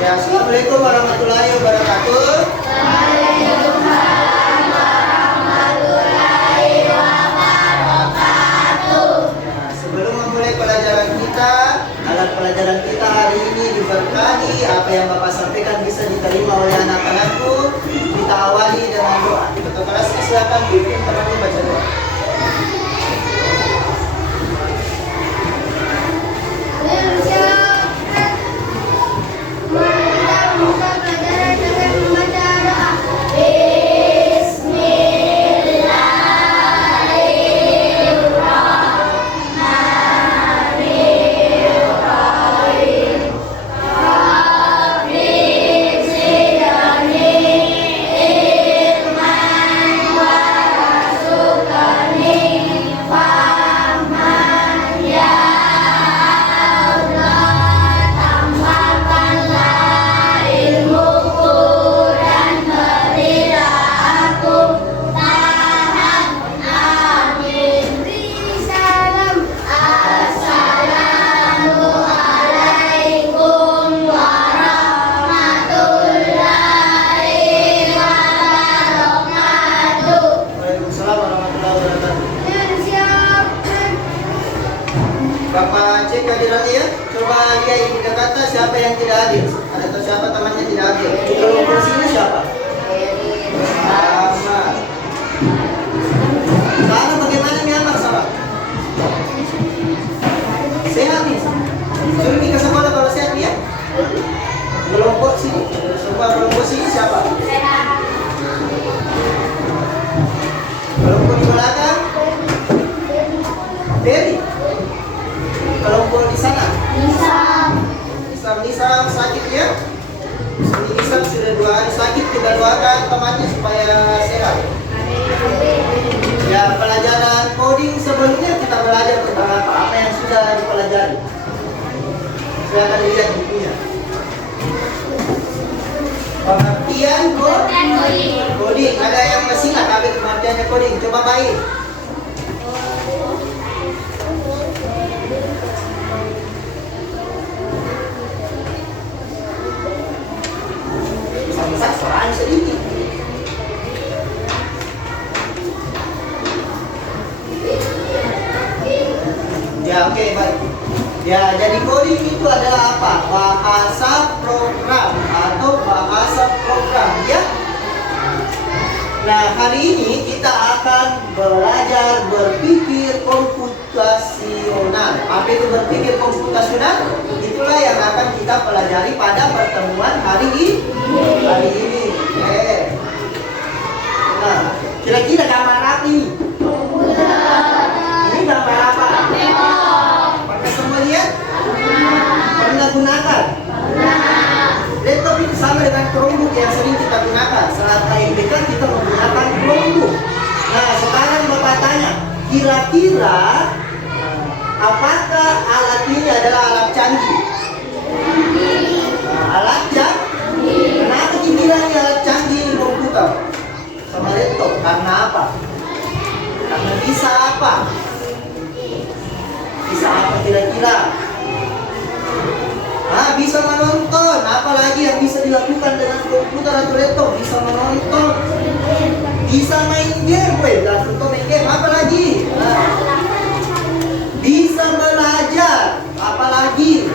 Ya, Assalamualaikum warahmatullahi wabarakatuh. Waalaikumsalam warahmatullahi wabarakatuh. Nah, sebelum memulai pelajaran kita, alat pelajaran kita hari ini diberkahi. Apa yang Bapak sampaikan bisa diterima oleh anak-anakku. Kita awali dengan doa. Kita kelas silakan pimpin temannya baca doa. Bapak cek kehadirannya ya. Coba lihat ibu kata siapa yang tidak hadir. Ada atau siapa temannya tidak hadir. Kalau kursinya siapa? Sama. Sana bagaimana Myanmar sahabat? Sehat nih. Suruh pergi ke sekolah kalau sehat nih ya. Kelompok sini. Coba kelompok sini siapa? Kelompok di belakang? Dewi. Kelompok di sana? Nisam sakit ya? Nisam sudah 2 hari sakit, kita doakan temannya supaya sehat. Ya, pelajaran coding sebelumnya kita belajar tentang apa yang sudah dipelajari. Silakan lihat bukunya. Pengertian coding. Ada yang masih nggak tahu pengertiannya coding? Coba baik. Soalnya sedikit. Ya, oke, baik. Ya, jadi coding itu adalah apa? Bahasa program atau bahasa program, ya. Nah, hari ini kita akan belajar berpikir komputasional. Apa itu berpikir komputasional? Itulah yang akan kita pelajari pada pertemuan hari ini. Nah, kira-kira gambar apa ini? Ini gambar apa? Pernah semua lihat? Pernah gunakan? Laptop itu sama dengan Chromebook yang sering kita gunakan. Saat KMBK kita menggunakan Chromebook. Nah, sekarang Bapak tanya, kira-kira apakah alat ini adalah alat canggih? Nah, alat canggih. Kenapa dibilangnya alat canggih di komputer sama laptop? Karena apa? Karena bisa apa? Bisa apa kira-kira? Nah, bisa menonton. Apalagi yang bisa dilakukan dengan komputer atau laptop? Bisa menonton, bisa main game. Langsung main game. Apalagi? Nah, bisa belajar. Apalagi?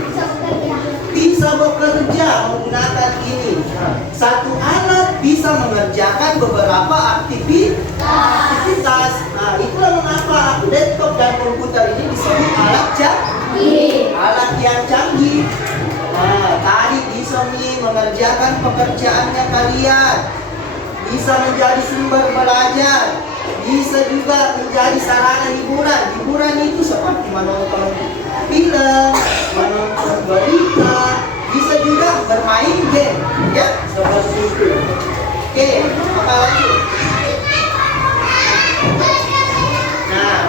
Bisa bekerja menggunakan ini. Nah, satu alat bisa mengerjakan beberapa aktivitas. Nah, itulah mengapa laptop dan komputer ini disebut alat canggih. Alat yang canggih. Nah, tadi bisa mengerjakan pekerjaannya kalian. Bisa menjadi sumber belajar. Bisa juga menjadi sarana hiburan. Hiburan itu seperti menonton film, menonton berita, bisa juga bermain game, ya, seperti itu. Oke, apa lagi? Nah,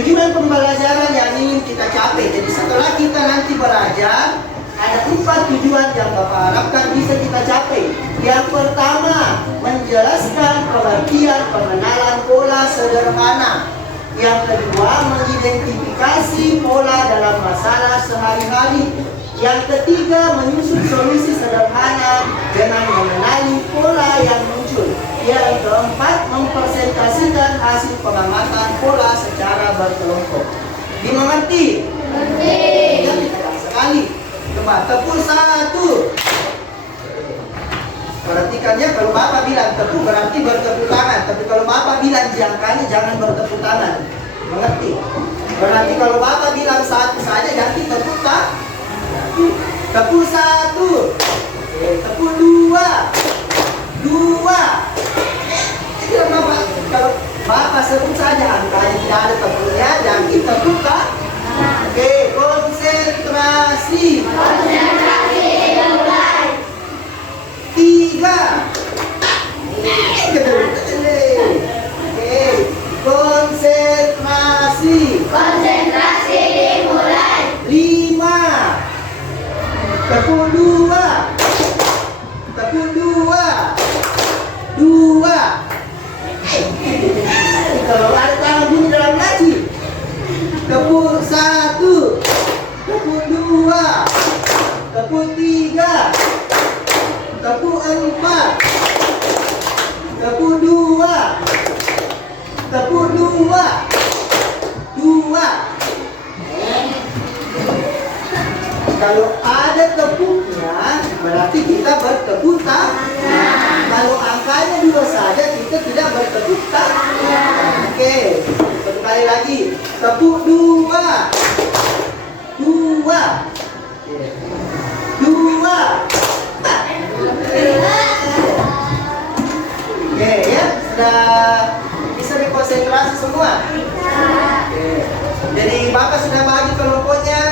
tujuan pembelajaran yang ingin kita capai. Jadi setelah kita nanti belajar, ada 4 tujuan yang Bapak harapkan bisa kita capai. Yang pertama, menjelaskan pengertian pengenalan pola sederhana. Yang kedua, mengidentifikasi pola dalam masalah sehari-hari. Yang ketiga, menyusun solusi sederhana dengan mengenali pola yang muncul. Yang keempat, mempresentasikan hasil pengamatan pola secara berkelompok. Dimengerti? Mengerti. Ya, tidak sekali. Coba tepuk satu. Perhatikannya, kalau Bapak bilang tepuk berarti bertepuk tangan. Tapi kalau Bapak bilang jangkanya, jangan bertepuk tangan. Mengerti? Berarti kalau Bapak bilang satu saja, jangan tepuk tangan. Tepuk satu. Tepuk dua. Tidak Bapak. Kalau Bapak sebut saja angkanya, tidak ada tepuknya, jangan tepuk tangan. Oke, konsentrasi. Tiga. Oke, konsentrasi. Dimulai. Lima. Tepuk dua. Kalau ada tangan bunyi dalam ngaji. Tepuk satu. Tepuk dua. Tepuk tiga. Tepuk empat. Tepuk dua. Kalau ada tepuknya, berarti kita bertepuk tangan. Kalau angkanya dua saja, kita tidak bertepuk tangan. Oke, satu kali lagi. Tepuk dua. Oke, ya, sudah bisa dikonsentrasi semua. Oke. Jadi Bapak sudah bagi kelompoknya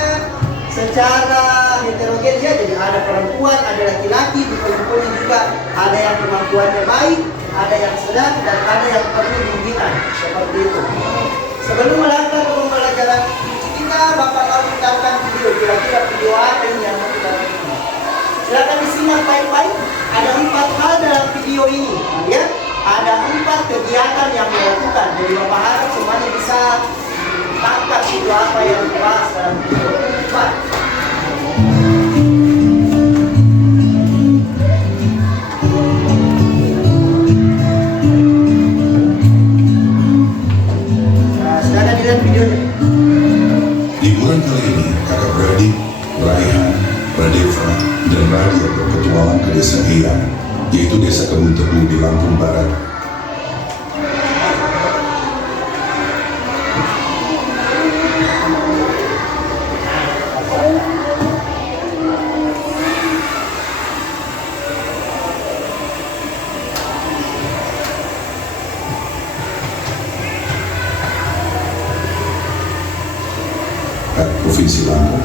secara heterogen ya, jadi ada perempuan, ada laki-laki, di kelompoknya juga ada yang kemampuannya baik, ada yang sedang, dan ada yang perlu bimbingan, seperti itu. Sebelum melangkah ke pembelajaran kita, Bapak mau putarkan video, kira-kira video apa ini yang mau kita lakukan. Silakan disimak baik-baik. Ada 4 hal dalam video ini, ya. Ada 4 kegiatan yang dilakukan. Jadi Bapak harap semuanya bisa tangkap itu apa yang dibahas dalam video. 4. Liburan kali ini kakak beradik Raihan, Radeva, dan Radia berpetualang ke desa Eyang, yaitu desa Kebun Tebu di Lampung Barat. Provinsi Lampung.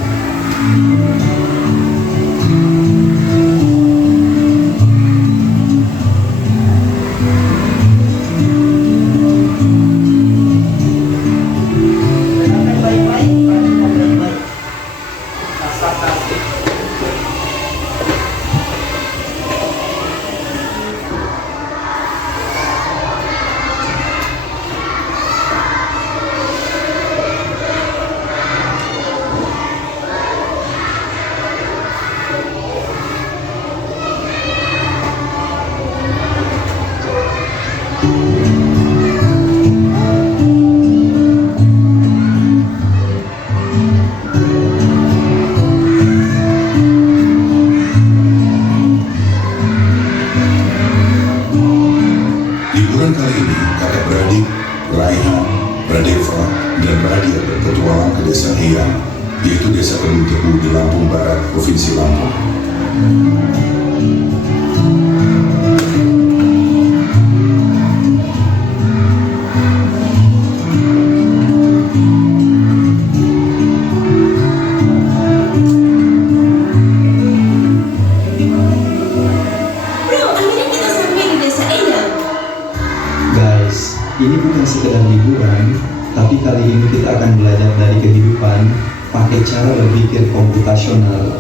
Liburan kali ini kakak beradik Raihan, Radeva, dan Radia berpetualang ke desa Eyang, yaitu desa Kebun Tebu di Lampung Barat, Provinsi Lampung. Ini bukan sekedar liburan, tapi kali ini kita akan belajar dari kehidupan pakai cara berpikir komputasional.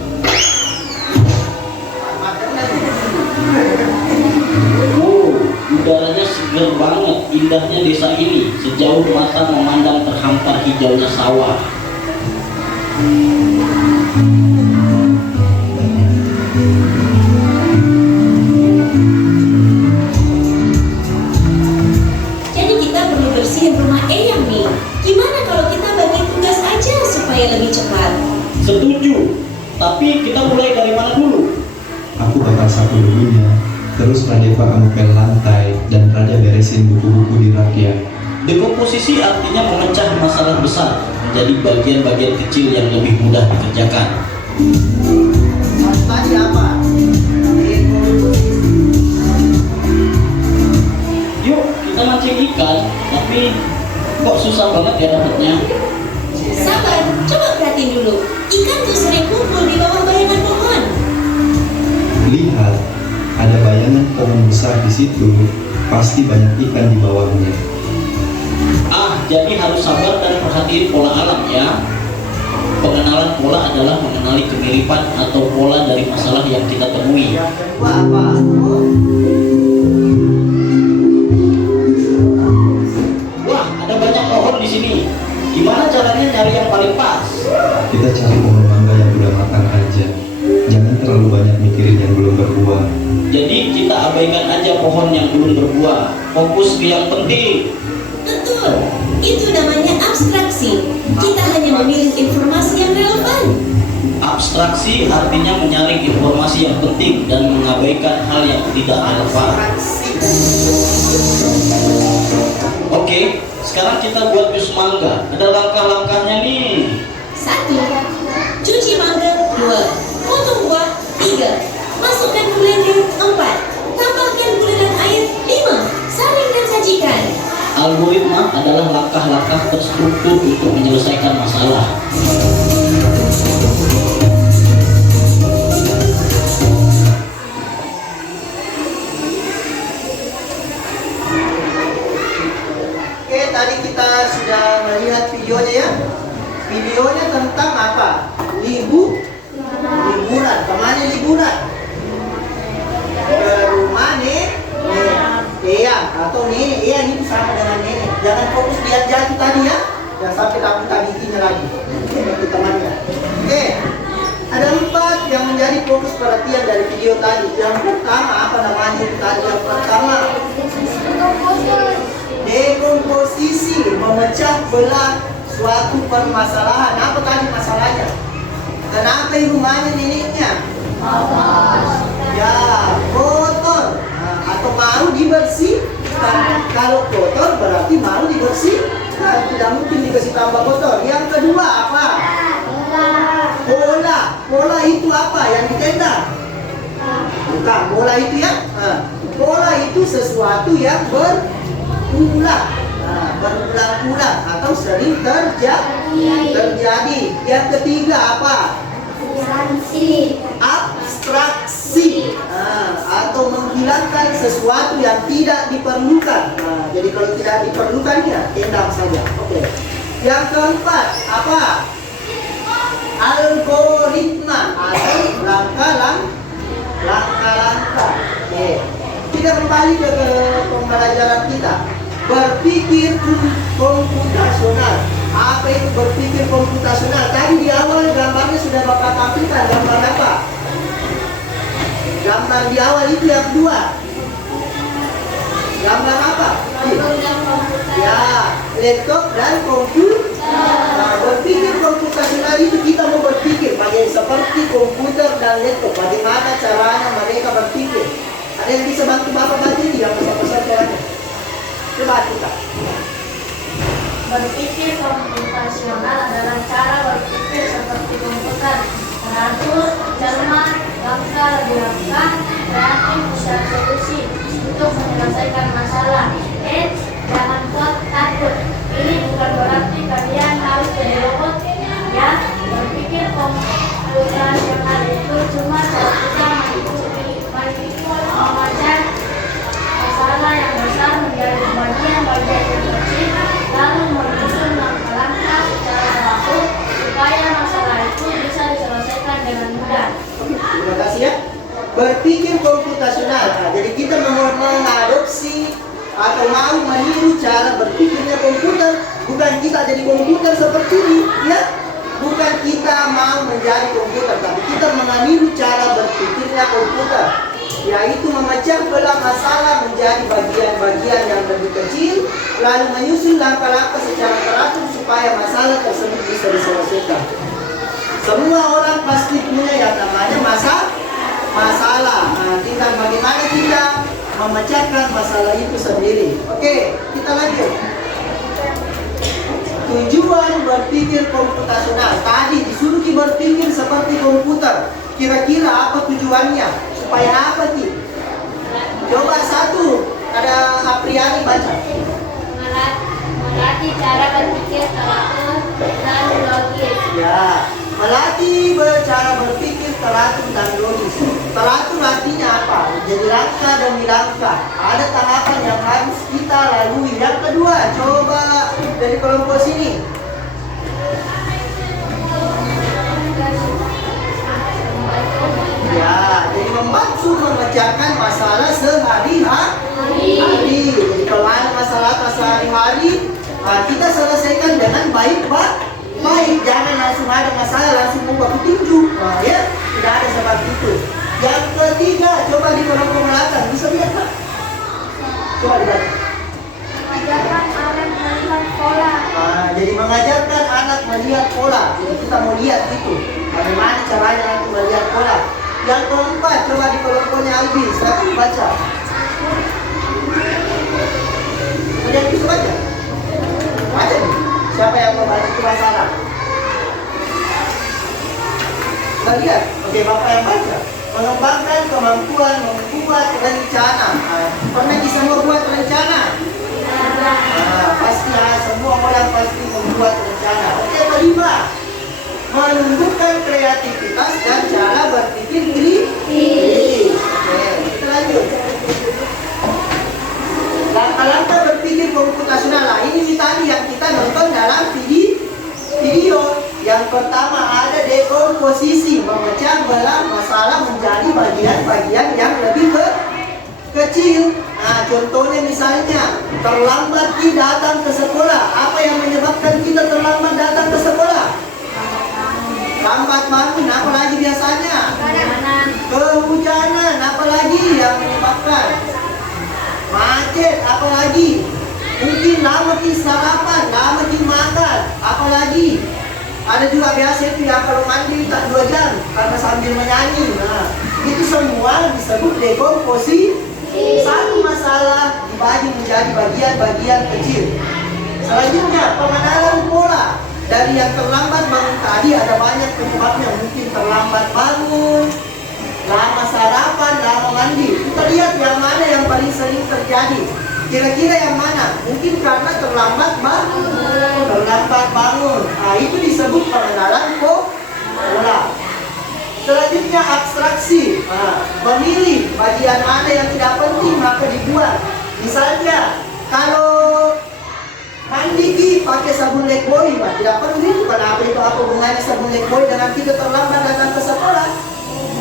Udaranya segar banget, indahnya desa ini. Sejauh mata memandang terhampar hijaunya sawah. supaya lebih cepat. Setuju. Tapi kita mulai dari mana dulu? Aku bakal sapu debunya, terus Radeva kamu pel lantai, dan Raja beresin buku-buku di rak ya. Dekomposisi artinya memecah masalah besar menjadi bagian-bagian kecil yang lebih mudah dikerjakan. Tadi apa? Yuk, kita mancing ikan, tapi kok susah banget ya dapatnya? Sabar, coba perhatiin dulu. Ikan tuh sering kumpul di bawah bayangan pohon. Lihat, ada bayangan pohon besar di situ, pasti banyak ikan di bawahnya. Jadi harus sabar dan perhatiin pola alam ya. Pengenalan pola adalah mengenali kemiripan atau pola dari masalah yang kita temui. Yang kedua apa? Wah, ada banyak pohon di sini. Gimana caranya nyari yang paling pas? Kita cari pohon mangga yang udah matang aja. Jangan terlalu banyak mikirin yang belum berbuah. Jadi kita abaikan aja pohon yang belum berbuah. Fokus ke yang penting. Betul, itu namanya abstraksi. Kita hanya memilih informasi yang relevan. Abstraksi artinya menyaring informasi yang penting dan mengabaikan hal yang tidak relevan. Oke, sekarang kita buat jus mangga. Ada langkah-langkahnya nih. 1. Cuci mangga. 2. Potong buah. 3. Masukkan ke blender. 4. Tambahkan gula dan air. 5. Saring dan sajikan. Algoritma adalah langkah-langkah terstruktur untuk menyelesaikan masalah. Oke, tadi kita sudah melihat videonya ya. Videonya tentang apa? Liburan. Kemana liburan? Ke rumah Eyang atau nenek. Eyang itu sama dengan nenek. Jangan fokus lihat jatuh tadi ya. Jangan sampai tak bikinnya lagi. Itu temannya. Oke. Ada 4 yang menjadi fokus perhatian dari video tadi. Yang pertama apa namanya tadi? Yang pertama dekomposisi, memecah belah suatu permasalahan. Apa tadi masalahnya? Kenapa rumahnya neneknya? Ya, kotor. Nah, atau mau dibersihkan. Kalau kotor berarti mau dibersihkan. Tidak mungkin dikasih tambah kotor. Yang kedua apa? Bola itu apa yang ditendang? Bukan, bola itu ya. Bola itu sesuatu yang berulang. Berulang-ulang atau sering terjadi. Yang ketiga apa? Abstraksi. Atau menghilangkan sesuatu yang tidak diperlukan. Jadi kalau tidak diperlukan ya tendang saja. Oke. Yang keempat apa? Algoritma atau langkah-langkah. Oke. Kita kembali ke pembelajaran kita. Berpikir komputasional. Apa itu berpikir komputasional? Tadi di awal gambarnya sudah Bapak tampilkan. Gambar apa? Gambar di awal itu yang 2. Gambar apa? Ya, laptop dan komputer. Nah, berpikir komputasional itu kita mau berpikir seperti komputer dan laptop. Bagaimana caranya mereka berpikir? Ada yang bisa bantu Bapak baca ini yang besar-besar soalnya? Coba kita. Berpikir komputasional adalah cara berpikir seperti komputer, teratur, cermat, langkah lebih langkah, kreatif, mencari solusi untuk menyelesaikan masalah. Jangan takut. Ini bukan berarti kalian harus jadi robot. Ya, berpikir komputasional itu cuma cara kita memecah masalah yang besar menjadi bagian-bagian yang kecil, lalu menyusun langkah-langkah secara teratur supaya masalah itu bisa diselesaikan dengan mudah. Terima kasih ya. Berpikir komputasional. Nah, jadi kita mengadopsi atau mau meniru cara berpikirnya komputer. Bukan kita jadi komputer seperti ini, ya. Bukan kita mau menjadi komputer, tapi kita meniru cara berpikirnya komputer, yaitu memecah belah masalah menjadi bagian-bagian yang lebih kecil, lalu menyusun langkah-langkah secara teratur supaya masalah tersebut bisa diselesaikan kita. Semua orang pasti punya yang namanya masalah. Nah, tinggal bagaimana kita memecahkan masalah itu sendiri. Oke, kita lanjut. Tujuan berpikir komputasional. Tadi disuruh kita berpikir seperti komputer. Kira-kira apa tujuannya? Supaya apa Ki? Coba satu, ada Apriani baca. Melatih cara berpikir teratur dan logis. Ya, melatih cara berpikir teratur dan logis. Teratur artinya apa? Jadi langkah demi langkah. Ada tahapan yang harus kita lalui. Yang kedua, coba dari kelompok sini. Ya, jadi membantu memecahkan masalah sehari-hari. Jadi kalau ada masalah sehari-hari, kita selesaikan dengan baik. Jangan langsung ada masalah langsung membuat petunjuk. Ya, tidak ada seperti itu. Yang ketiga, coba di kelompok belakang bisa lihat Pak. Coba dibaca. Mengajarkan anak melihat pola. Jadi mengajarkan anak melihat pola. Jadi kita mau lihat itu. Bagaimana caranya nanti melihat pola. Yang keempat, coba di kelompoknya Albi, silakan baca. Kemudian bisa baca? Baca nih. Siapa yang mau baca cuma salah? Kita lihat. Oke, Bapak yang baca. Mengembangkan kemampuan membuat rencana. Pernah bisa membuat rencana? Pasti semua orang pasti membuat rencana. Oke, kelima. Menumbuhkan kreativitas dan cara berpikir kritis. Oke, kita lanjut. Langkah-langkah berpikir komputasional. Nah, ini tadi yang kita nonton dalam video. Yang pertama ada dekomposisi, memecah belah masalah menjadi bagian-bagian yang lebih kecil. Nah, contohnya misalnya terlambat kita datang ke sekolah. Apa yang menyebabkan kita terlambat datang ke sekolah? Lambat bangun, apa lagi biasanya? Kehujanan, apa lagi yang menyebabkan? Macet, apa lagi? Mungkin lama kita sarapan, lama kita makan, apa lagi? Ada juga biasa itu yang kalau mandi tak 2 jam karena sambil menyanyi. Nah, itu semua disebut dekomposisi. Satu masalah dibagi menjadi bagian-bagian kecil. Selanjutnya, pengenalan pola. Dari yang terlambat bangun tadi ada banyak penyebabnya. Mungkin terlambat bangun, lama sarapan, lama mandi. Kita lihat yang mana yang paling sering terjadi. Kira-kira yang mana? Mungkin karena terlambat bangun. Nah, itu disebut pengenalan pola. Selanjutnya abstraksi. Memilih bagian mana yang tidak penting maka dibuat. Misalnya kalau mandi pakai sabun Lifebuoy, tidak perlu. Kenapa itu apa hubungannya sabun Lifebuoy dengan kita terlambat datang ke sekolah?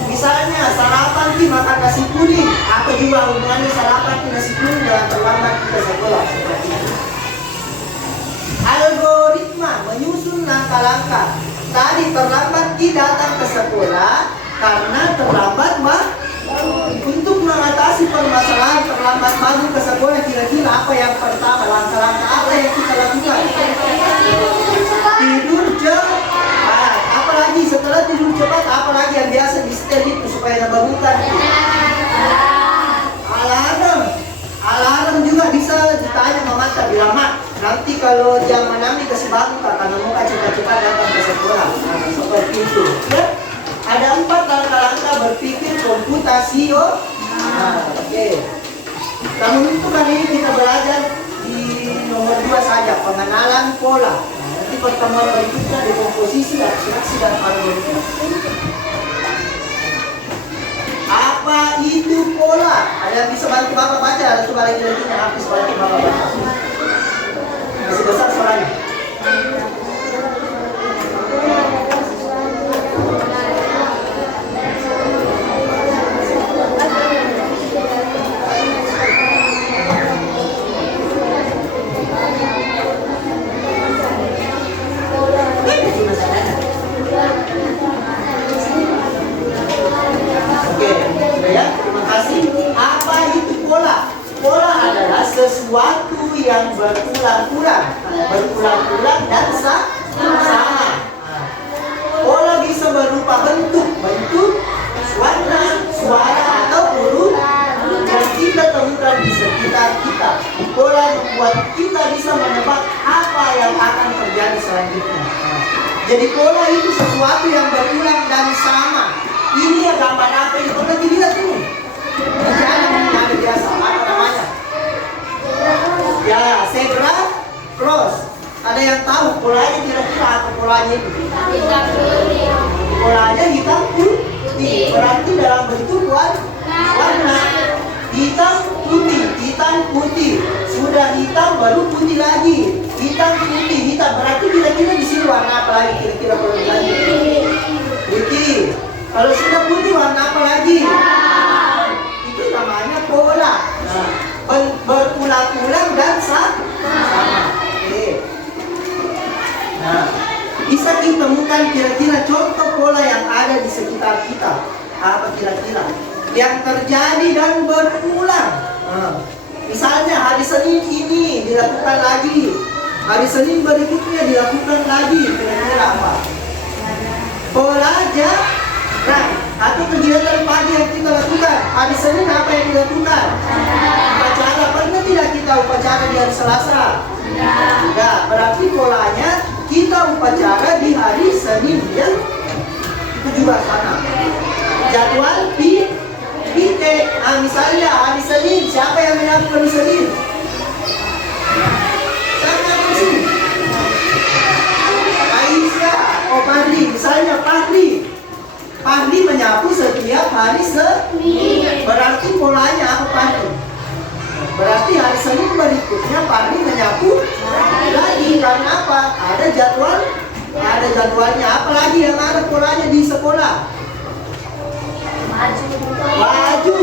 Misalnya sarapan makan nasi kuning, apa juga hubungannya sarapan nasi kuning dengan terlambat kita sekolah? Seperti itu. Algoritma menyusun langkah-langkah. Tadi terlambat kita datang ke sekolah karena terlambat untuk mengatasi permasalahan terlambat bangun ke sekolah. Kira-kira apa yang pertama, langkah-langkah apa yang kita lakukan? Tidur cepat. Apalagi setelah tidur cepat, apalagi yang biasa di setel itu supaya bangunkan? Alarm juga bisa ditanya sama Mata bilang, Mak, nanti kalau jam 6 dikasih bangun karena mau cepat-cepat datang ke sekolah. Nah, seperti itu. Ya? Ada 4 langkah-langkah berpikir komputasi. Oke. Namun itu kali ini kita belajar di nomor 2 saja, pengenalan pola. Nanti pertemuan berikutnya dekomposisi, abstraksi dan algoritma. Apa itu pola? Ada yang bisa bantu Bapak baca? Coba lagi-lagi yang habis bantu Bapak baca. Masih besar suaranya. Sesuatu yang berulang-ulang dan sama. hari selanjutnya. Nah, jadi pola itu sesuatu yang berulang dan sama. Ini ya gambar apa ini? Kau nanti lihat tuh. Jangan ada biasa. Apa namanya? Ya, zebra cross. Ada yang tahu polanya kira-kira apa polanya itu? Polanya hitam putih. Berarti dalam bentuk warna hitam putih. Sudah hitam baru putih lagi. Hitam putih. Berarti kira-kira di sini warna apa lagi? Kira-kira kalau lagi putih. Kalau sudah putih warna apa lagi? Itu namanya pola. Nah, berulang-ulang dan sama. Oke. Nah, bisa kita temukan kira-kira contoh pola yang ada di sekitar kita. Apa kira-kira yang terjadi dan berulang? Misalnya hari Senin ini dilakukan lagi, hari Senin berikutnya dilakukan lagi. Kira-kira apa? Pola jarang atau kegiatan pagi yang kita lakukan. Hari Senin apa yang dilakukan? Upacara. Pernah tidak kita upacara di hari Selasa? Tidak. Berarti polanya kita upacara di hari Senin, ya? Itu juga sama. Jadwal piket. Nah, misalnya hari Senin, siapa yang menyapu hari Senin? Siapa yang bersih? Aisyah. Oh, Fahri. Misalnya Fahri menyapu setiap hari Senin. Berarti polanya apa Fahri? Berarti hari Senin berikutnya Fahri menyapu lagi. Karena apa? Ada jadwalnya. Apalagi yang ada polanya di sekolah? Baju.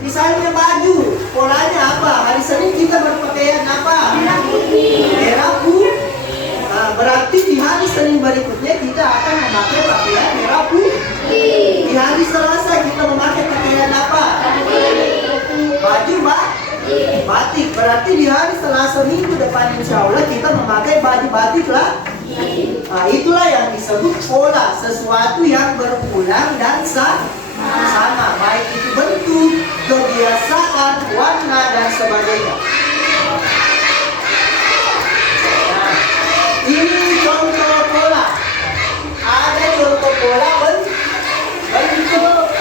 Misalnya baju, polanya apa? Hari Senin kita berpakaian apa? Merah putih. Nah, berarti di hari Senin berikutnya kita akan memakai pakaian merah putih. Di hari Selasa kita memakai pakaian apa? Baju batik. Berarti di hari Selasa minggu depan insya Allah kita memakai baju batik lah. Nah, itulah yang disebut pola, sesuatu yang berulang dan sama, baik itu bentuk, kebiasaan, warna dan sebagainya. Nah, ini contoh pola. Ada contoh pola bentuk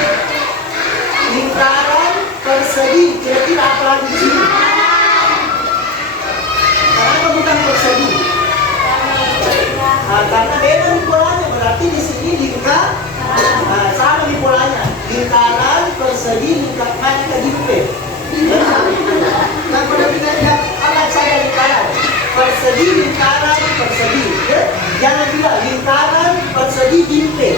lingkaran persegi. Kira-kira apa lagi di sini? Kenapa bukan persegi? Nah, karena beda di polanya. Berarti di sini lingkar. Nah, sama di polanya. Lingkaran persegi lingkaran kegipe. Nah, pada kita anak saya lingkaran persegi lingkaran persegi. Ya? Jangan bilang lingkaran persegi gipe.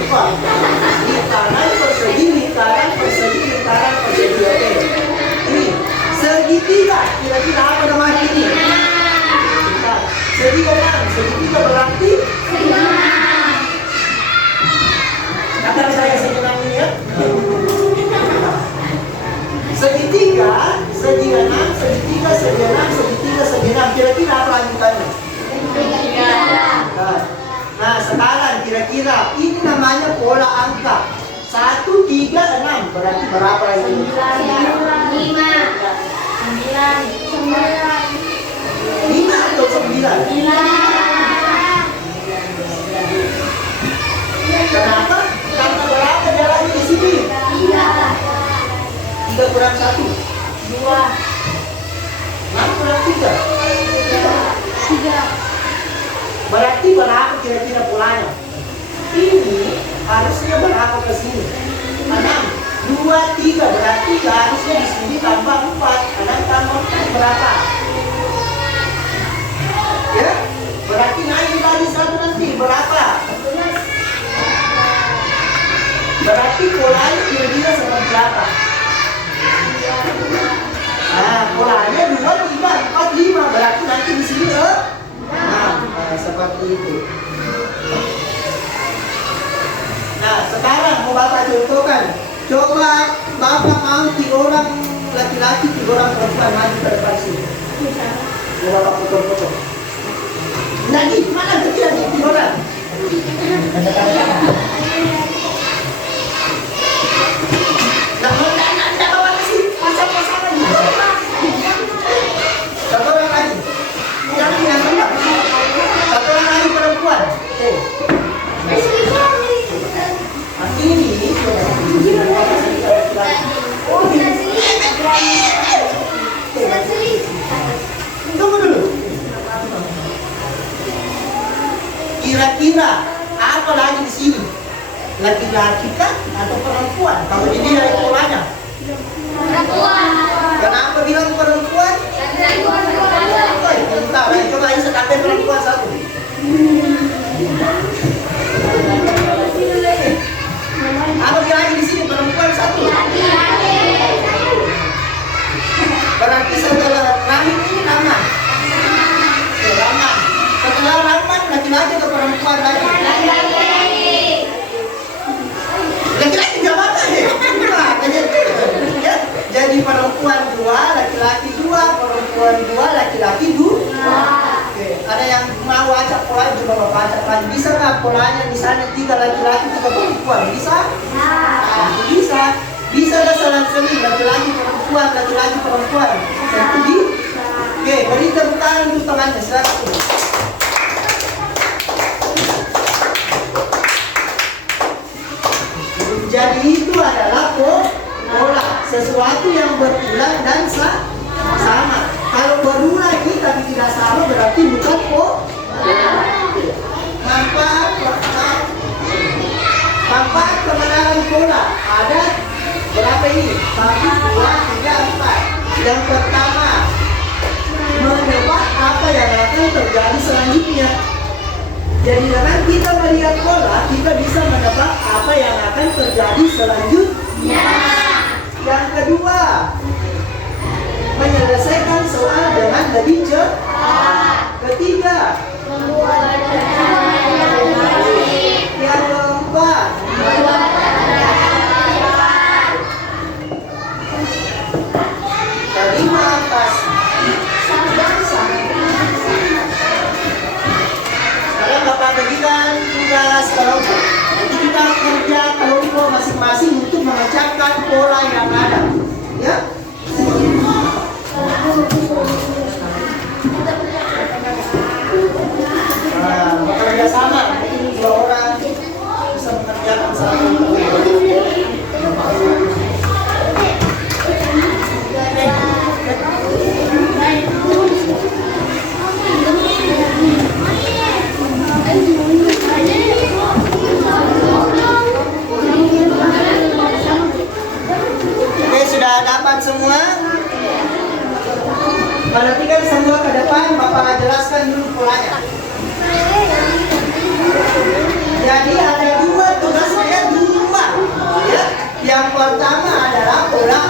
Lingkaran persegi lingkaran persegi lingkaran persegi. Oke. Ini segitiga. Kira-kira apa namanya ini? Segitiga berarti kata saya segenap ini ya. Segitiga. Kira-kira apa lanjutannya? Nah, sekarang kira-kira ini namanya pola angka 1, 3, 6. Berarti berapa lagi? 5 atau 9? Kenapa? Karena berapa jalannya di sini? 3 kurang 1? 2. 6 kurang 3? 3. Berarti berapa kira-kira polanya? Ini harusnya berapa ke sini? 6. 2, 3. Berarti harusnya di sini tambah 4. 6 tambah 4 berapa? Ya? Berarti naik lagi 1 nanti berapa? Berarti polanya kira-kira seperti apa? Nah, polanya 2, 3, 4, 5. Berarti nanti di sini seperti itu. Nah, sekarang mau Bapak contohkan. Coba Bapak mau 3 orang laki-laki, 3 orang perempuan maju ke depan sini. Mau Bapak foto-foto. Lagi, mana kecil lagi 3 orang? Nak bawa ke sini, pasang-pasangan gitu. 1 orang lagi. Jangan yang rendah. 1 orang lagi kira-kira apa lagi di sini? Laki-laki kah atau perempuan? Kalau dilihat dari polanya. Kenapa bilang perempuan? Oh, bentar, coba Isa tambah perempuan satu. Apa lagi di sini perempuan satu? Berarti setelah rahim ini Rahman. Rahman. Setelah Rahman laki-laki atau perempuan lagi? Laki-laki nggak apa ya? Ya, jadi perempuan 2, laki-laki 2, perempuan 2, laki-laki 2. Oke, ada yang mau acak polanya juga mau acak lagi. Bisa nggak polanya misalnya 3 laki-laki 3 perempuan? Bisa? Nah, bisa. Bisa nggak selang-seling laki-laki perempuan, laki-laki perempuan? Tentu bisa. Oke, beri tepuk tangan untuk tangannya. Silakan. Jadi itu adalah pola, sesuatu yang berulang dan sama. Kalau berulang ini tapi tidak sama berarti bukan pola. Manfaat pengenalan pola ada berapa ini? 1, 2, 3, 4. Yang pertama, menebak apa yang akan terjadi selanjutnya. Jadi dengan kita melihat pola, kita bisa menebak apa yang akan terjadi selanjutnya. Yang kedua, menyelesaikan soal dengan lebih cepat. Ketiga, yang keempat, kelima atas. Sekarang Bapak bagikan tugas kelompok. Nanti kita kerja kelompok masing-masing untuk memecahkan pola yang ada. Ya. Nah, bekerja sama. Mungkin 2 orang bisa mengerjakan satu. Oke, sudah dapat semua? Perhatikan semua ke depan, Bapak jelaskan dulu polanya. Jadi ada 2 tugas saya di rumah. Ya. Yang pertama adalah pola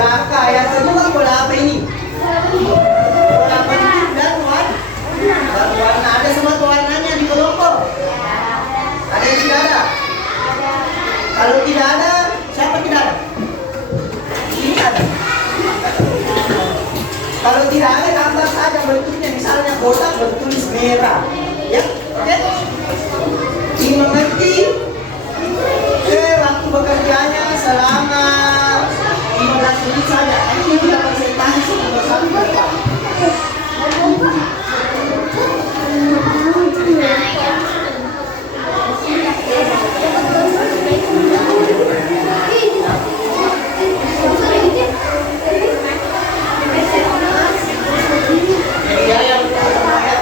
angka. Yang kedua pola apa ini? Pola bentuk dan warna. Ada semua warnanya di kelompok. Ada yang tidak ada? Kalau tidak ada, siapa tidak ada? Ini ada. Kalau tidak ada, gambar saja bentuknya. Misalnya kotak bertulis merah. Ya, oke? Dimengerti? Oke, waktu bekerjanya selama 15 menit saja. Nanti kita presentasi nomor 1 Bapak. Jadi yang pertama ya.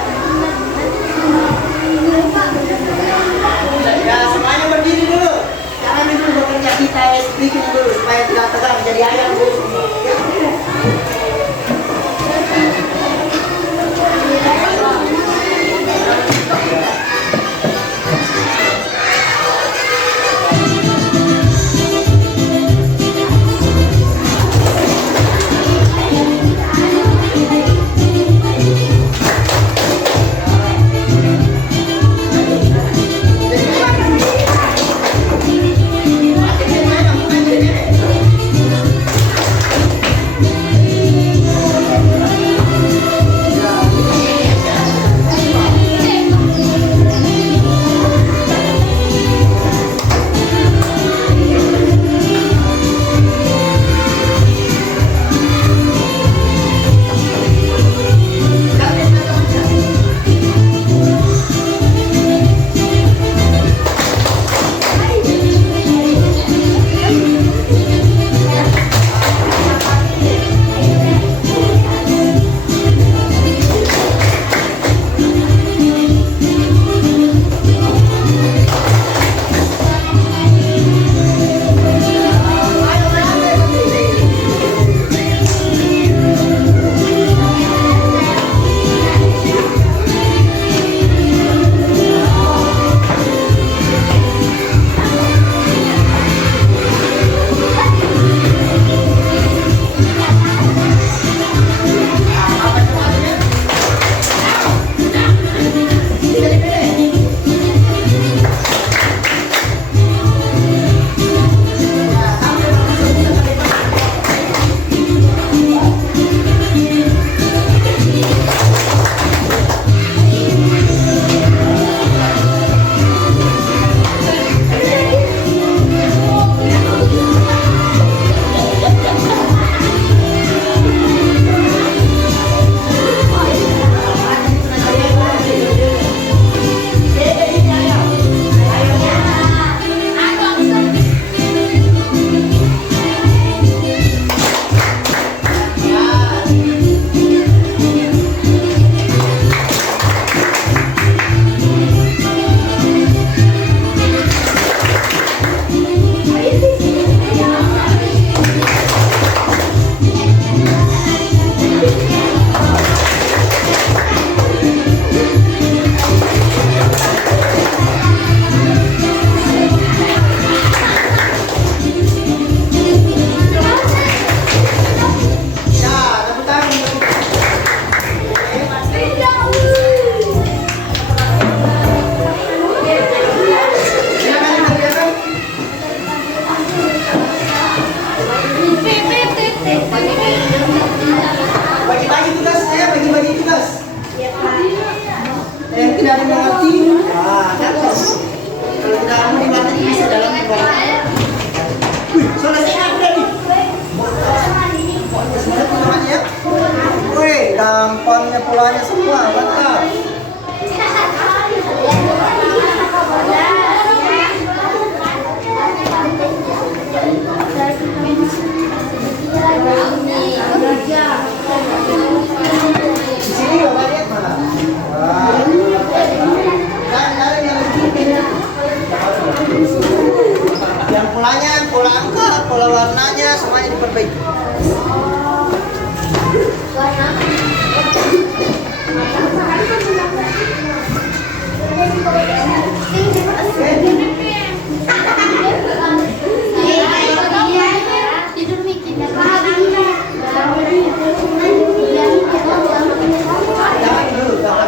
polanya semua, mantap. Di sini nggak lihat mana? Wah. Yang polanya, pola angka, pola warnanya semuanya diperbaiki. Jangan dulu, jangan.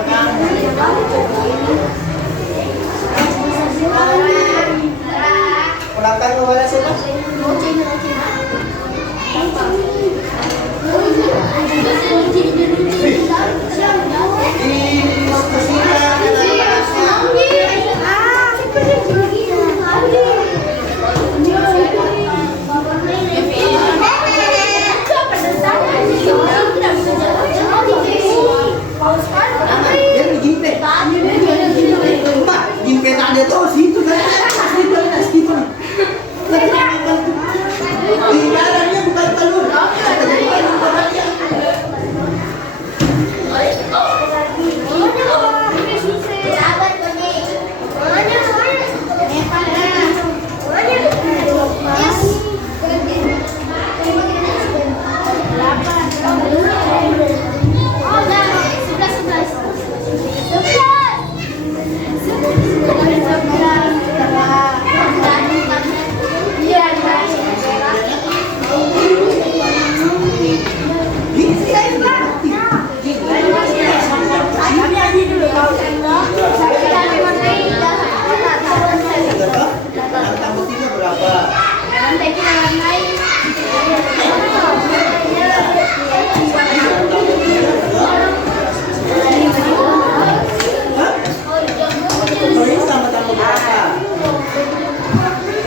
Pulangkan ke mana sih? Dia digimpe. Mbak, gimpe ada tuh situ kan? Situ. Di dalamnya bukan telur.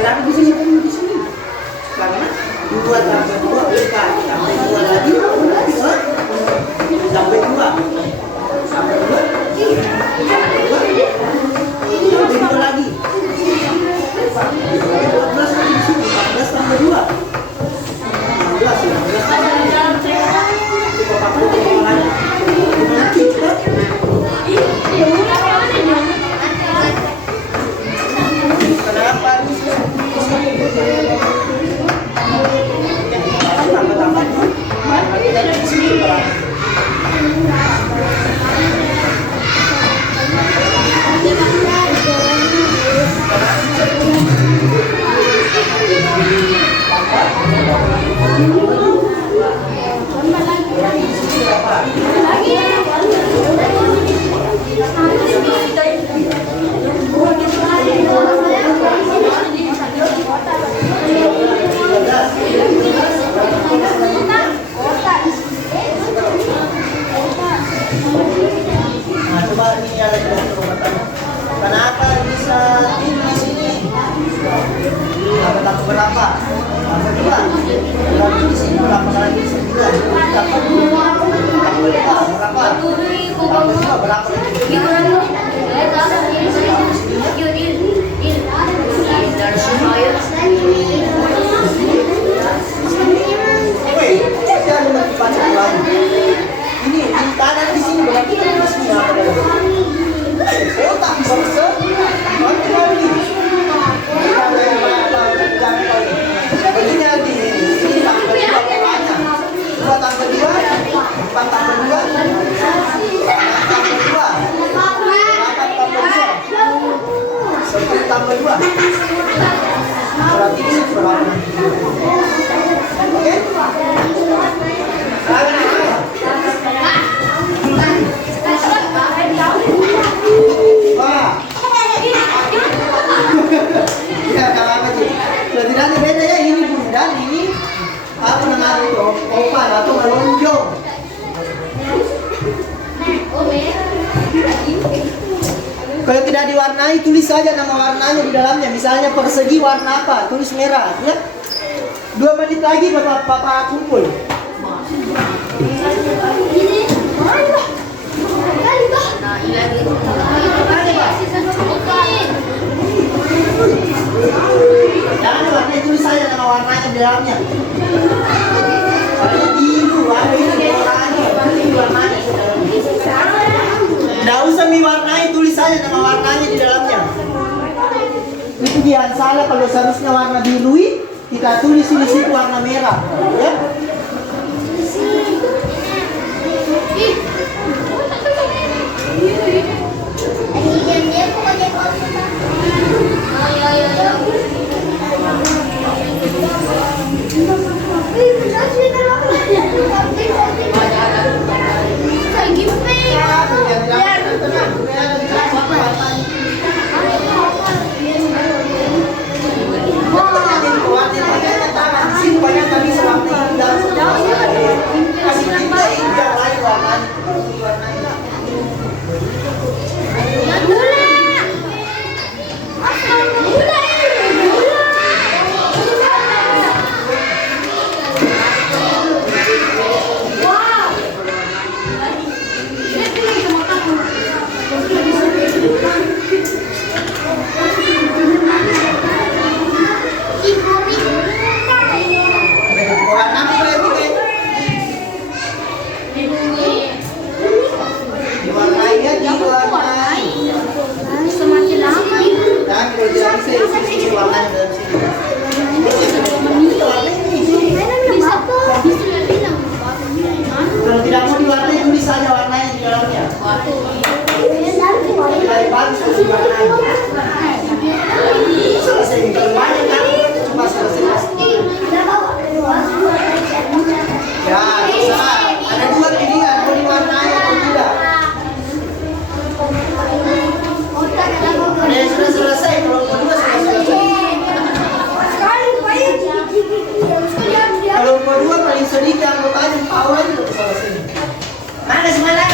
Kenapa di sini? Karena 2 tambah 2 bukan, tambah 2 lagi, sampai 2. Sampai 2. Sampai 2 lagi. 14 lagi di sini, 14 tambah 2. 16. Kenapa di sini? Tambah-tambah. Dari sini berapa? Nah, coba ini ada kenapa bisa di sini? Tambah berapa? Tambah 2. Berarti di sini berapa lagi? 9. Tambah 2. Berapa? Tambah 2 berapa? Woi, jangan membaca lagi. Ini tanah di sini berarti di sini apa ada? Oh, tak bisa. Mati lagi. Begini lagi. Ini tambah 2 polanya. 2 tambah 2, 4 tambah 2, 6 tambah 2, 8 tambah 2, 10 tambah 2. Berarti ini berapa? Oke? Ya, apa sih? Tidak beda ya ini Bun, dan ini apa namanya itu? Opan atau melonjong. Kalau tidak diwarnai, tulis saja nama warnanya di dalamnya. Misalnya persegi warna apa? Tulis merah, ya. 2 menit lagi Bapak kumpul. Jangan warnanya tulis saja nama warnanya di dalamnya. Warnanya biru, warna ini warnanya. Tidak usah warnai, tulis saja nama warnanya di dalamnya. Itu jangan salah kalau seharusnya warna biru, kita tulis di situ warna merah, ya. Kalau tidak mau diwarnai, tulis saja warnanya di dalamnya. Bagus tulis warnanya. Selesai banyak kan? Coba selesai. Ya, terserah. Ada dua pilihan, mau diwarnai atau tidak. Ada yang sudah selesai, kalau kedua sudah selesai. Kalau kedua paling sedikit anggotanya awal itu selesai. Mana semuanya?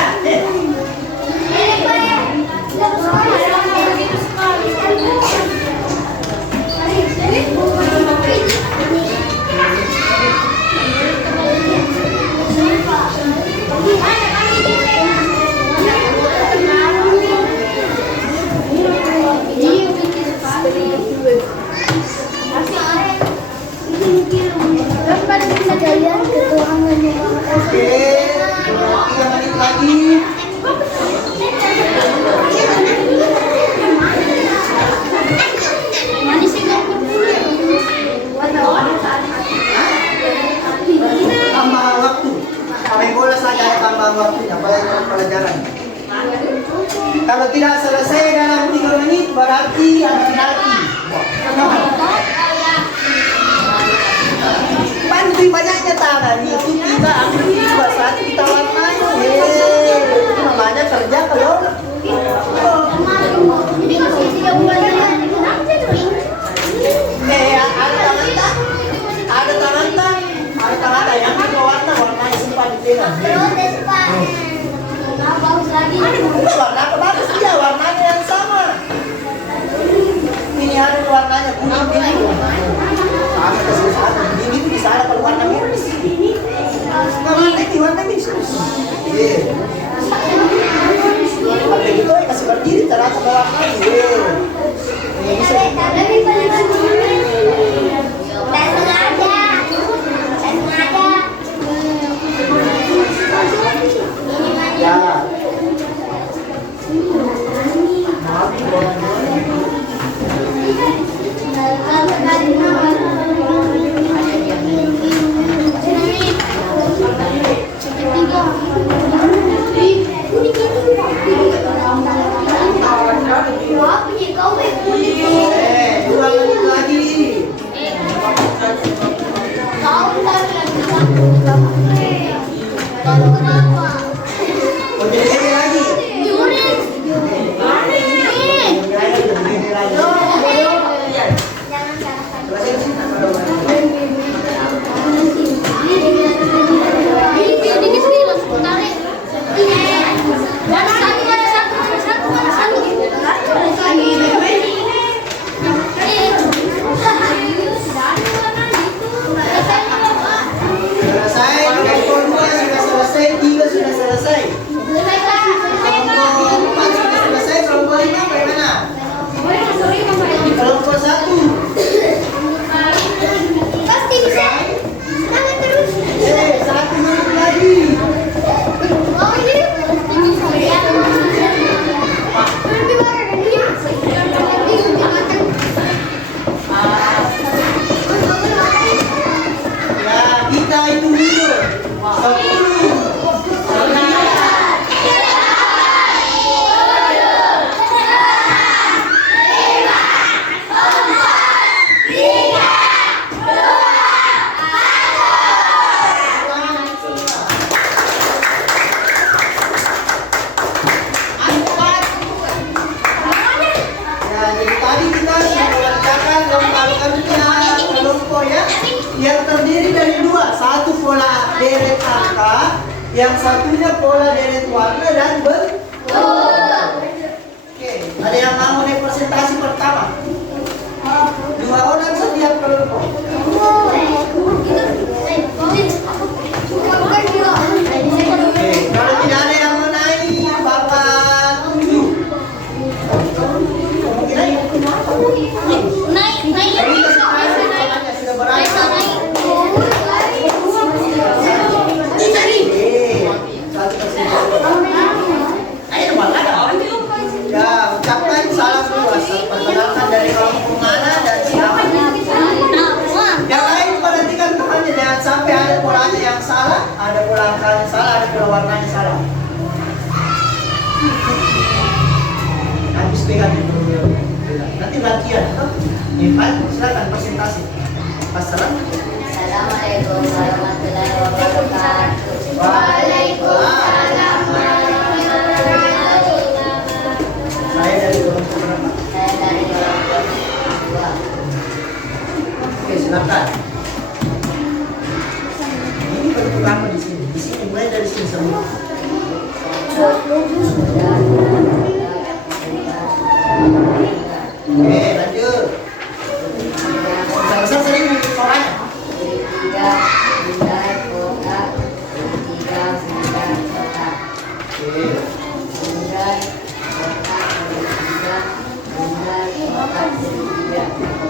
Oke, 3 menit lagi. Tambahan waktu. Main bola saja ada tambahan waktunya, pelajaran. Kalau tidak selesai dalam 3 menit berarti ada penalti. Bantu banyaknya tangan itu kita ambil dua satu kita warnai. Itu namanya kerja kalau. Ada tangan yang kita warnai simpan di tengah. Warna apa bagus dia warnanya yang sama. Ini ada warnanya kuning ini. Sama kesusahan. Ini tuh bisa ada kalau warna merah di sini. Warna ini sus. Iya. Kalau begitu kasih berdiri terasa warna ini. Ini bisa. Ya. Selesai, kedua sudah selesai, 3 deret angka, yang satunya pola deret warna dan bentuk. Oke, ada yang mau representasi pertama? 2 orang setiap kelompok. Oke, kalau tidak ada yang mau naik, Bapak tunjuk. Sudah berangkat. Ya, ucapkan salam dulu. Perkenalkan dari kelompok mana dan siapa. Yang lain perhatikan tangannya, jangan sampai ada polanya yang salah, ada pola angkanya salah, ada pola warnanya salah. Habis pegang dulu. Nanti latihan. Pak, silakan presentasi. Wassalam. Assalamualaikum warahmatullahi wabarakatuh. Waalaikumsalam. Saya dari kelompok berapa? Saya dari kelompok 2. Oke, silakan. Ini bentuk apa di sini? Di sini mulai dari sini semua. Oke, lanjut. Besar-besar sering ngikut suaranya.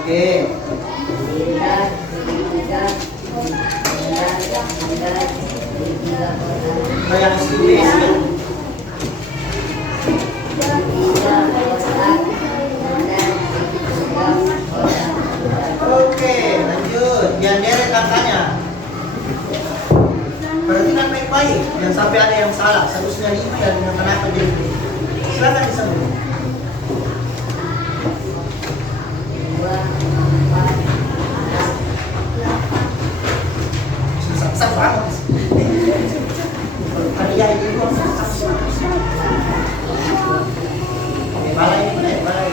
Oke. Oke. Yang studi sih. Oke, lanjut. Yang deret angkanya. Perhatikan baik-baik, jangan sampai ada yang salah. Seharusnya 5 dan kenapa jadi 2. Silakan disebut. Susah banget. Karya ini oke, balai ini mana ya? Balai.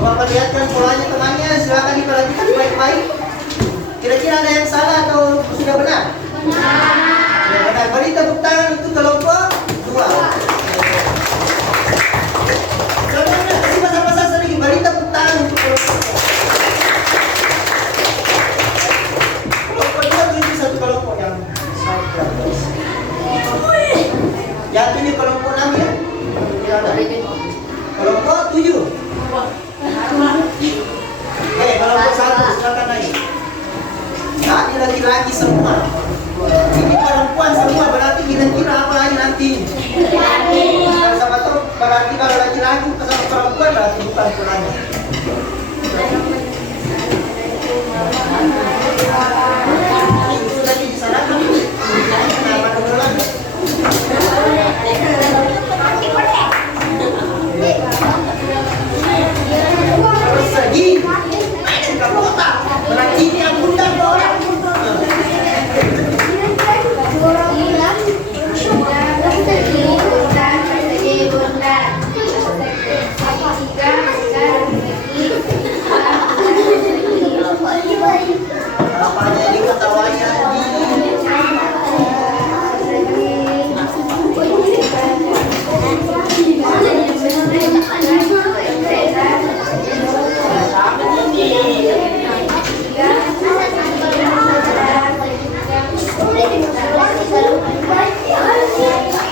Bapak lihatkan polanya temannya, silakan diperhatikan baik-baik. Kira-kira ada yang salah atau sudah benar? Sudah benar. Beri tepuk tangan untuk kelompok 2. Kasih pasang-pasang sedikit. Beri tepuk tangan untuk kelompok 2. Kelompok 2 tunjuk satu kelompok yang salah. Yang tunjuk kelompok 6 ya? Tidak ada. Kelompok 7. Oke, kelompok 1 silakan naik. Nah, ini laki-laki semua. Ini perempuan semua, berarti kira-kira apa lagi nanti? Kalau sama tuh berarti kalau laki-laki sama perempuan berarti bukan polanya. Sudah disarankan. Kenapa dulu lagi? Persegi, main ke kota, berarti ini yang undang orang. Apanya diketawanya?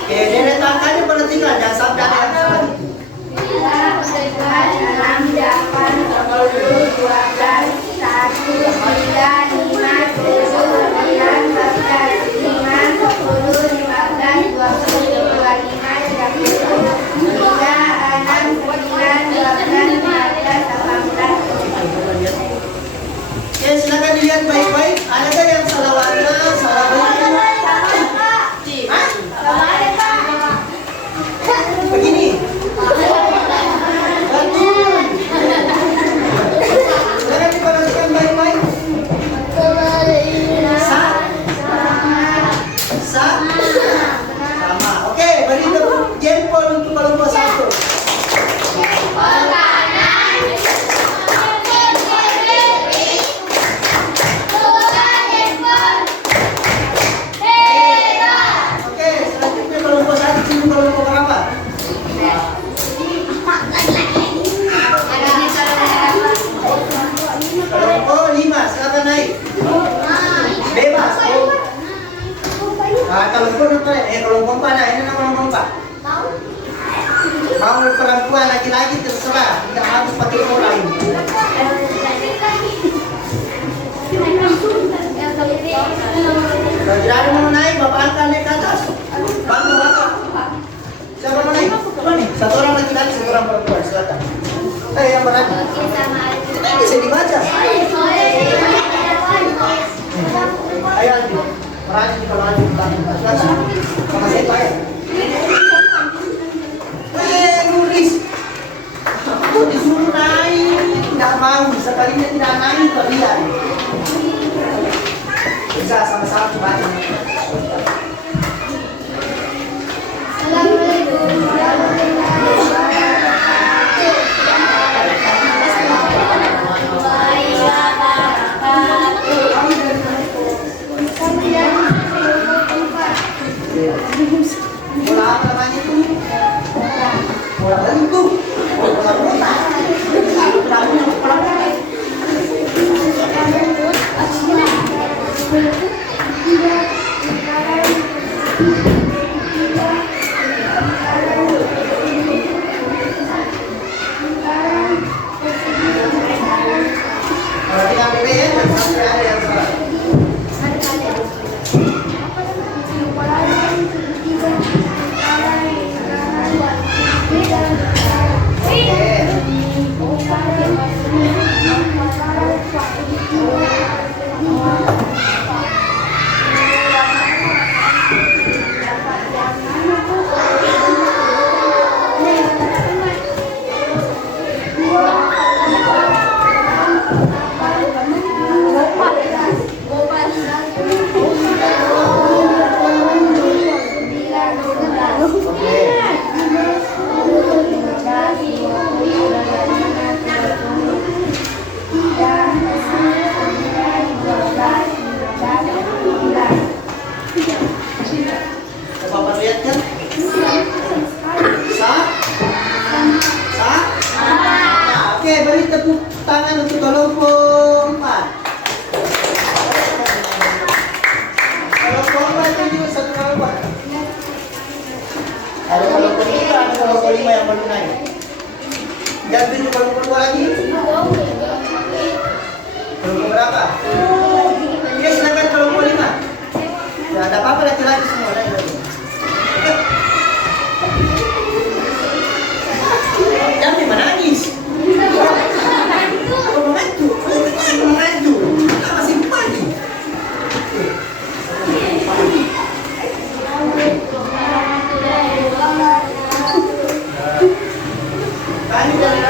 Deret angkanya perhatikan, jangan sampai ada yang salah. 18. Oke, silakan dilihat baik-baik. Adakah yang salah warna, salah bentuk? Begini. Betul. kelompok mana? Ini nama kelompok Pak. Mau perempuan laki-laki terserah, tidak harus pakai orang. Kalau tidak ada mau naik, bapak angkat naik ke atas. Bantu bapak. Siapa mau naik? Coba nih, satu orang laki-laki, satu orang perempuan, silakan. Yang berani. Ini bisa dibaca. Ayo Andi, merani kalau Andi silakan. Makasih Pak ya. Nulis. Aku disuruh naik, tidak mau. Sekalinya tidak naik kalian. Bisa sama-sama baca. Bola apa namanya itu? Bola tentu. Bola bola. Yang ini ya, sampai ada yang salah. Bapak lihat kan? Sah? Sah? Nah, oke, beri tepuk tangan untuk kelompok 4. Kelompok 4 itu juga satu kelompok. Ada kelompok 3, ada kelompok 5 yang baru naik. Jangan tunjuk kelompok 2 lagi. Kelompok berapa? Oke, silakan kelompok 5. Ya, ada apa-apa laki-laki semua. Jangan menangis. Membantu. Kita masih pagi. Tadi dari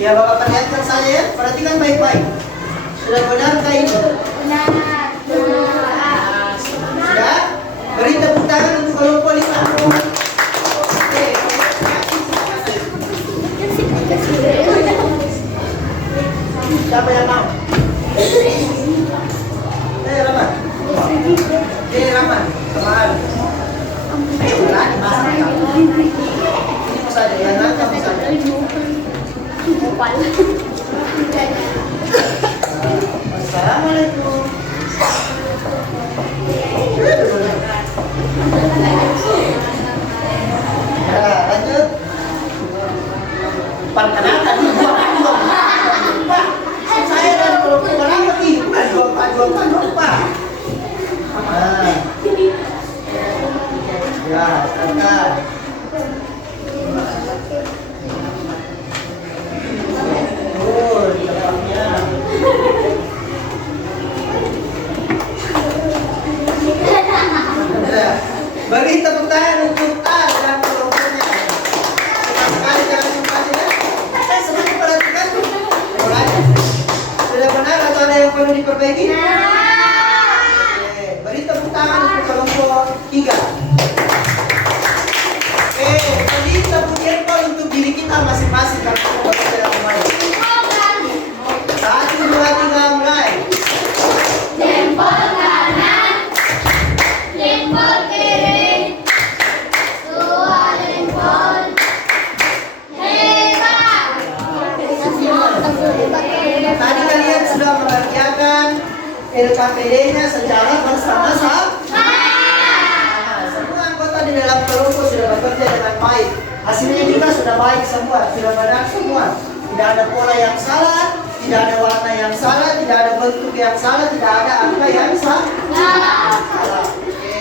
Ya, Bapak perlihatkan saya ya, perhatikan baik-baik. Sudah benarkah ini? Benar. Sudah? Beri tepuk tangan untuk kelompok 5. Oke. Siapa yang mau? Rahman. Rahman, sama Ali. Ayo, berani masak. Ini mau saja, yang nanti mau saja. Assalamualaikum. Lanjut. Perkenalkan Pak. Saya dan kelompok berapa nih? Bukan Pak. Ya, silakan. Oh, di tempatnya. Beri tepuk tangan untuk A dan kelompoknya. Senang sekali jangan simpati ya. Saya senang perhatikan. Sudah benar atau ada yang perlu diperbaiki? Oke, beri tepuk tangan untuk kelompok 3. Oke, beri tepuk jempol untuk diri kita masing-masing karena kita bekerja kembali. 1, 2, 3, mulai. Jempol kanan, jempol kiri, dua jempol. Hebat. Tadi kalian sudah mengerjakan LKPD-nya secara bersama-sama. Nah, semua anggota di dalam kelompok sudah bekerja dengan baik. Hasilnya juga sudah baik semua, sudah benar semua. Tidak ada pola yang salah, tidak ada warna yang salah, tidak ada bentuk yang salah, tidak ada angka yang salah. Oke.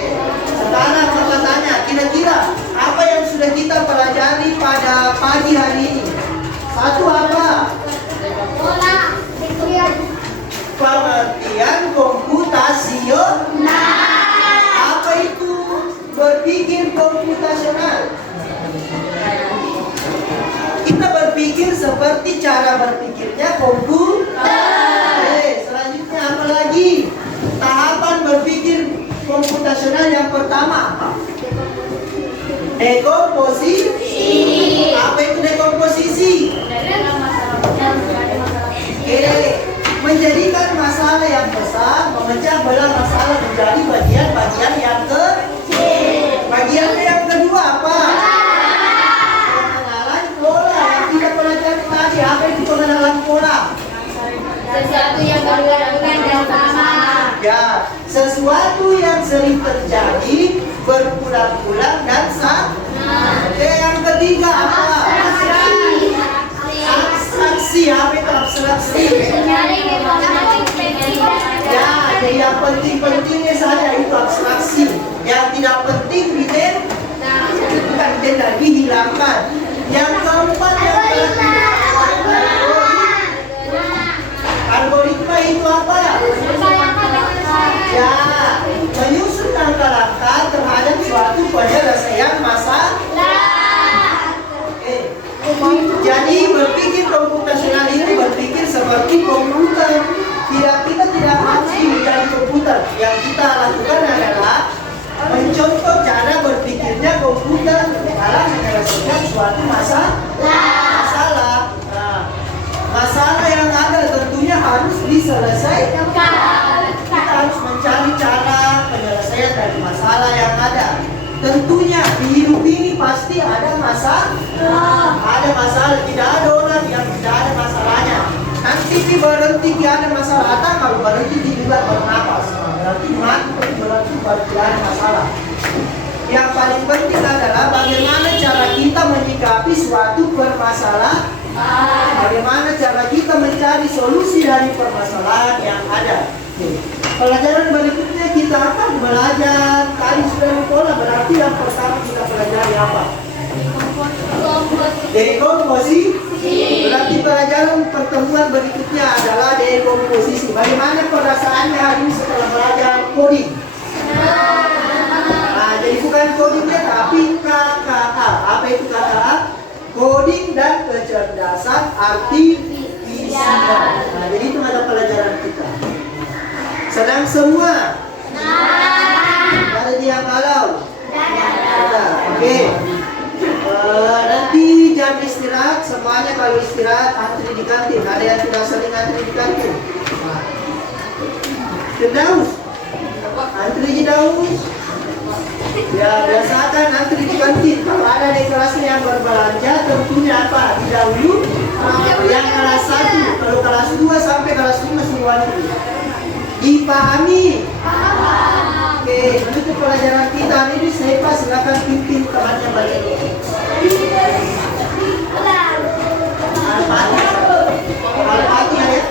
Sekarang Bapak tanya, kira-kira apa yang sudah kita pelajari pada pagi hari ini? Satu apa? Bola, Pengertian komputasional. Apa itu berpikir komputasional? Kita berpikir seperti cara berpikirnya komputer. Selanjutnya apa lagi? Tahapan berpikir komputasional yang pertama apa? Dekomposisi. Apa itu dekomposisi? Menjadikan masalah yang besar, memecah belah masalah menjadi bagian-bagian yang kecil. Bagiannya yang kedua apa? Pengenalan pola yang kita pelajari tadi. Apa itu pengenalan pola? sesuatu yang dilakukan dan sama. Ya, sesuatu yang sering terjadi, berulang-ulang dan sama. Oke, yang ketiga apa? Abstraksi. Apa itu abstraksi? Ya, jadi yang penting-pentingnya saja itu abstraksi. Yang tidak penting ditentukan dan dihilangkan. Yang keempat yang algoritma itu apa? Ya, menyusun langkah-langkah terhadap suatu penyelesaian masalah. Jadi berpikir komputasional ini berpikir seperti komputer. Kita tidak harus menjadi komputer. Yang kita lakukan adalah mencontoh cara berpikirnya komputer dalam menyelesaikan suatu masalah. Nah, masalah yang ada tentunya harus diselesaikan. Kita harus mencari cara penyelesaian dari masalah yang ada. Tentunya di hidup ini pasti ada masalah. Ada masalah, tidak ada orang yang tidak ada masalahnya. Nanti berhenti tidak ada masalah, atau kalau berhenti juga bernapas, berarti mati, berarti baru tidak ada masalah. Yang paling penting adalah bagaimana cara kita menyikapi suatu permasalahan. Bagaimana cara kita mencari solusi dari permasalahan yang ada. Pelajaran berikutnya kita akan belajar tadi sudah pola, berarti yang pertama kita pelajari apa? Dekomposisi. Berarti pelajaran pertemuan berikutnya adalah dekomposisi. Bagaimana perasaannya hari ini setelah belajar coding? Nah, jadi bukan codingnya tapi KKA. Apa itu KKA? Coding dan kecerdasan artifisial. Nah, jadi itu mata pelajaran kita. Senang semua? Ada yang galau? Oke. Nanti jam istirahat semuanya kalau istirahat antri di kantin. Ada yang tidak sering antri di kantin? Firdaus? Antri di Daus? Ya, biasakan antri di kantin. Kalau ada di kelasnya yang berbelanja tentunya apa? Dahulu yang kelas 1. Kalau kelas 2 sampai kelas 5 semua antri. Dipahami? Oke, menutup pelajaran kita hari ini. Saya silakan pimpin temannya balik. Al-Fatihah ya.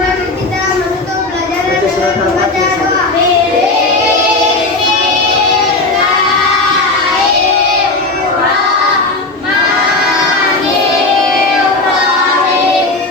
Mari kita menutup pelajaran dengan membaca doa. Bismillahirrahmanirrahim.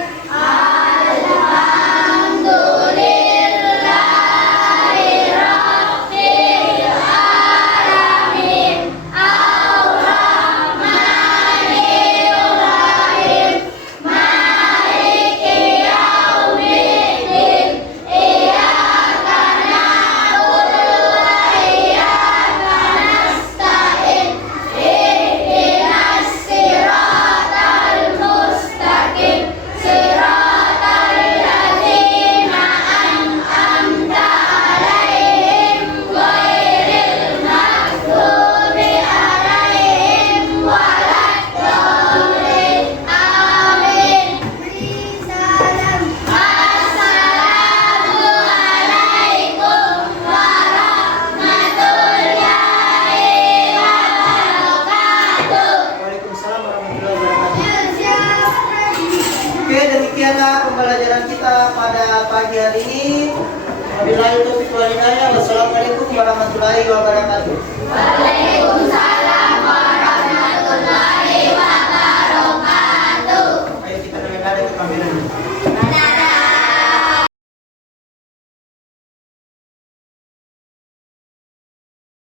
demikianlah pembelajaran kita pada pagi hari ini. Wabillahi taufiq wal hidayah. Wassalamualaikum warahmatullahi wabarakatuh. Waalaikumsalam.